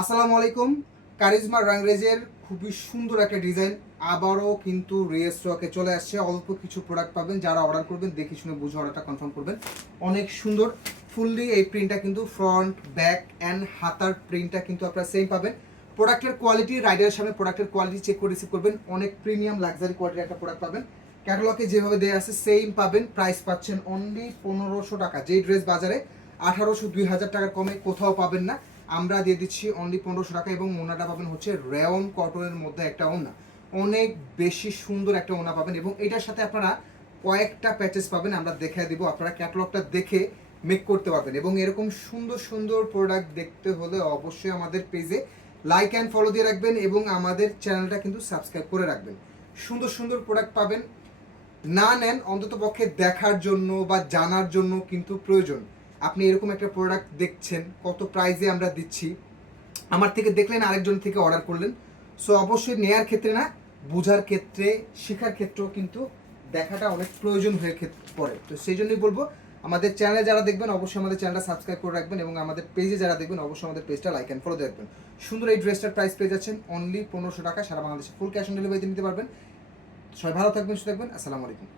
আসসালামু আলাইকুম। কারিজমা রাংরেজের খুবই সুন্দর একটা ডিজাইন আবারও কিন্তু স্টকে চলে আসছে। অল্প কিছু প্রোডাক্ট পাবেন, যারা অর্ডার করবেন দেখে শুনে বুঝে অর্ডারটা কনফার্ম করবেন। অনেক সুন্দর ফুললি এই প্রিন্টটা কিন্তু ফ্রন্ট ব্যাক অ্যান্ড হাতার প্রিন্টটা কিন্তু আপনারা সেম পাবেন। প্রোডাক্টের কোয়ালিটি রাইডারের সামনে প্রোডাক্টের কোয়ালিটি চেক করে রিসিভ করবেন। অনেক প্রিমিয়াম লাক্সারি কোয়ালিটির একটা প্রোডাক্ট পাবেন। ক্যাটালগে যেভাবে দেওয়া আছে সেম পাবেন। প্রাইস পাচ্ছেন অনলি 1500 টাকা। যেই ড্রেস বাজারে 1800 2000 টাকার কমে কোথাও পাবেন না, আমরা দিয়ে দিচ্ছি অনলি 1500 টাকা। এবং ওনাটা পাবেন হচ্ছে রেয়ন কটনের মধ্যে একটা ওনা, অনেক বেশি সুন্দর একটা ওনা পাবেন। এবং এটার সাথে আপনারা কয়েকটা প্যাচেস পাবেন, আমরা দেখাই দিব। আপনারা ক্যাটালগটা দেখে মেক করতে পারবেন। এবং এরকম সুন্দর সুন্দর প্রোডাক্ট দেখতে হলে অবশ্যই আমাদের পেজে লাইক অ্যান্ড ফলো দিয়ে রাখবেন এবং আমাদের চ্যানেলটা কিন্তু সাবস্ক্রাইব করে রাখবেন। সুন্দর সুন্দর প্রোডাক্ট পাবেন। না নেন অন্তত পক্ষে দেখার জন্য বা জানার জন্য কিন্তু প্রয়োজন। আপনি এরকম একটা প্রোডাক্ট দেখছেন, কত প্রাইসে আমরা দিচ্ছি, আমার থেকে দেখলেন, আরেকজন থেকে অর্ডার করলেন। সো অবশ্যই নেয়ার ক্ষেত্রে না, বোঝার ক্ষেত্রে, শেখার ক্ষেত্রেও কিন্তু দেখাটা অনেক প্রয়োজন হয়ে পড়ে। তো সেই জন্যই বলবো, আমাদের চ্যানেলে যারা দেখবেন অবশ্যই আমাদের চ্যানেলটা সাবস্ক্রাইব করে রাখবেন এবং আমাদের পেজে যারা দেখবেন অবশ্যই আমাদের পেজটা লাইক অ্যান্ড ফলো রাখবেন। সুন্দর এই ড্রেসটার প্রাইস পেয়ে যাচ্ছেন অনলি 1500 টাকা। সারা বাংলাদেশে ফুল ক্যাশ অন ডেলিভারিতে নিতে পারবেন। সবাই ভালো থাকবেন, সুস্থ থাকবেন। আসসালামু আলাইকুম।